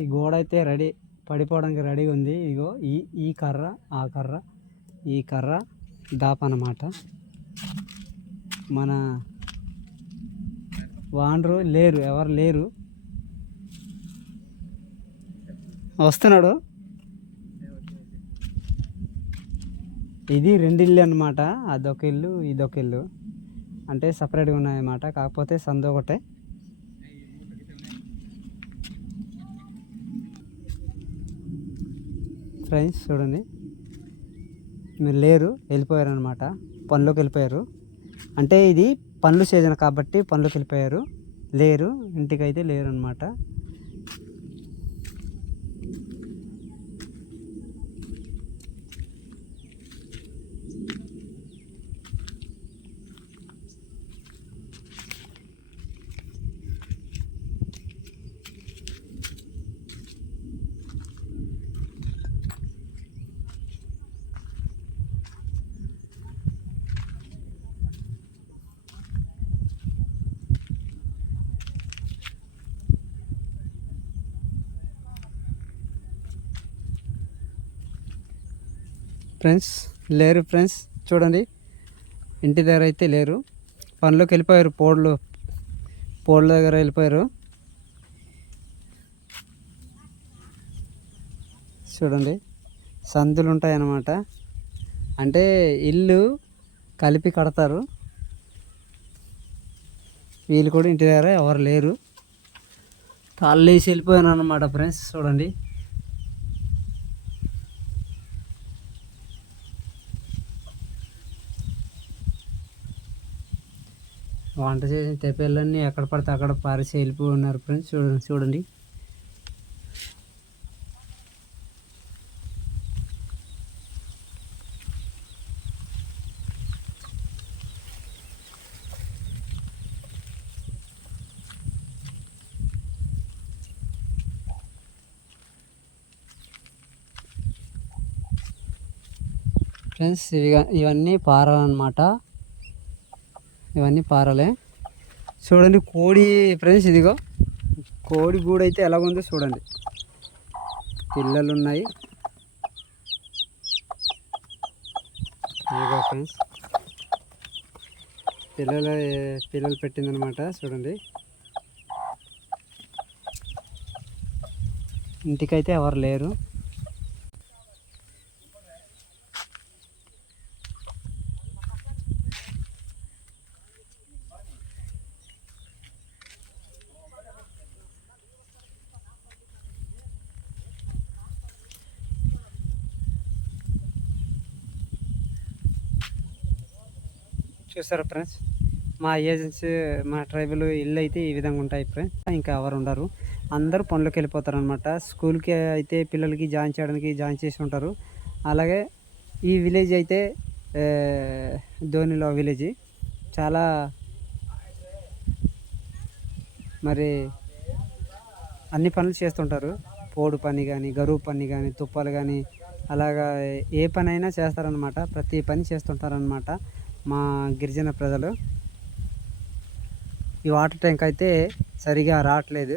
ఈ గోడ అయితే రెడీ పడిపోవడానికి రెడీగా ఉంది. ఇగో ఈ ఈ కర్ర ఆ కర్ర ఈ కర్ర దాప అన్నమాట మన వానరు లేరు ఎవరు లేరు. వస్తున్నాడు. ఇది రెండు ఇల్లు అనమాట అదొక ఇల్లు ఇదొక ఇల్లు. అంటే సపరేట్గా ఉన్నాయన్నమాట. కాకపోతే సందు ఒకటే. ఫ్రెండ్స్ చూడండి. మీరు లేరు వెళ్ళిపోయారు అనమాట పనిలోకి వెళ్ళిపోయారు. అంటే ఇది పనులు సీజన్ కాబట్టి పనులకు వెళ్ళిపోయారు. లేరు ఇంటికైతే లేరు అనమాట ఫ్రెండ్స్ లేరు ఫ్రెండ్స్ చూడండి. ఇంటి దగ్గర అయితే లేరు. పనిలోకి వెళ్ళిపోయారు పోడ్లు పోడ్ల దగ్గర వెళ్ళిపోయారు. చూడండి సందులు ఉంటాయన్నమాట. అంటే ఇల్లు కలిపి కడతారు. వీళ్ళు కూడా ఇంటి దగ్గర ఎవరు లేరు. కాళ్ళు వేసి వెళ్ళిపోయాను అనమాట ఫ్రెండ్స్ చూడండి. వంట చేసిన తెప్పలన్నీ ఎక్కడ పడితే అక్కడ పారేసి వెళ్ళిపోయి ఉన్నారు ఫ్రెండ్స్ చూడండి చూడండి. ఫ్రెండ్స్ ఇవి ఇవన్నీ పారలు అన్నమాట ఇవన్నీ పారలే. చూడండి కోడి ఫ్రెండ్స్ ఇదిగో. కోడి గూడు అయితే ఎలాగుందో చూడండి. పిల్లలు ఉన్నాయి ఇదిగో ఫ్రెండ్స్. పిల్లలు పిల్లలు పెట్టిందనమాట చూడండి. ఇంటికైతే ఎవరు లేరు. చూసారా ఫ్రెండ్స్ మా ఏజెన్సీ మా ట్రైబల్ ఇల్లు అయితే ఈ విధంగా ఉంటాయి ఫ్రెండ్స్ ఇంకా ఎవరు ఉండరు. అందరూ పనులకు వెళ్ళిపోతారు అనమాట స్కూల్కి అయితే పిల్లలకి జాయిన్ చేయడానికి జాయిన్ చేసి ఉంటారు. అలాగే ఈ విలేజ్ అయితే ధోనిలో విలేజ్ చాలా మరి అన్ని పనులు చేస్తుంటారు. పోడు పని కానీ గరువు పని కానీ తుప్పలు కానీ అలాగా ఏ పని అయినా చేస్తారనమాట ప్రతి పని చేస్తుంటారనమాట మా గిరిజన ప్రజలు ఈ వాటర్ ట్యాంక్ అయితే సరిగా రావట్లేదు.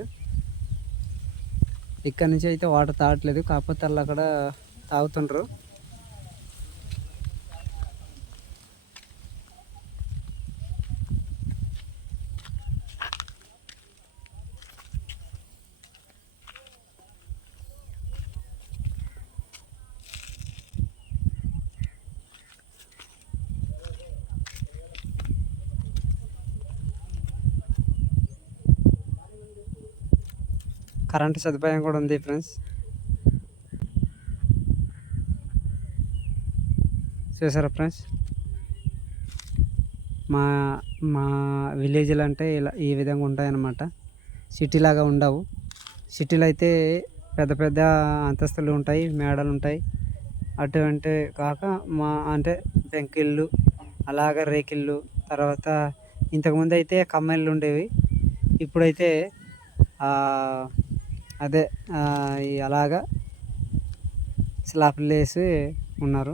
ఇక్కడ నుంచి అయితే వాటర్ తాగట్లేదు. కాకపోతే అక్కడ తాగుతుండ్రు. కరెంటు సదుపాయం కూడా ఉంది ఫ్రెండ్స్. చూసారా ఫ్రెండ్స్? మా మా విలేజ్లు అంటే ఇలా ఈ విధంగా ఉంటాయన్నమాట. సిటీ లాగా ఉండవు. సిటీలో అయితే పెద్ద పెద్ద అంతస్తులు ఉంటాయి మేడలు ఉంటాయి. అటువంటి కాక మా అంటే పెంకిళ్ళు అలాగ రేకిళ్ళు తర్వాత ఇంతకుముందు అయితే కమ్మెళ్ళు ఉండేవి. ఇప్పుడైతే అదే ఈ అలాగా స్లాబ్లు వేసి ఉన్నారు.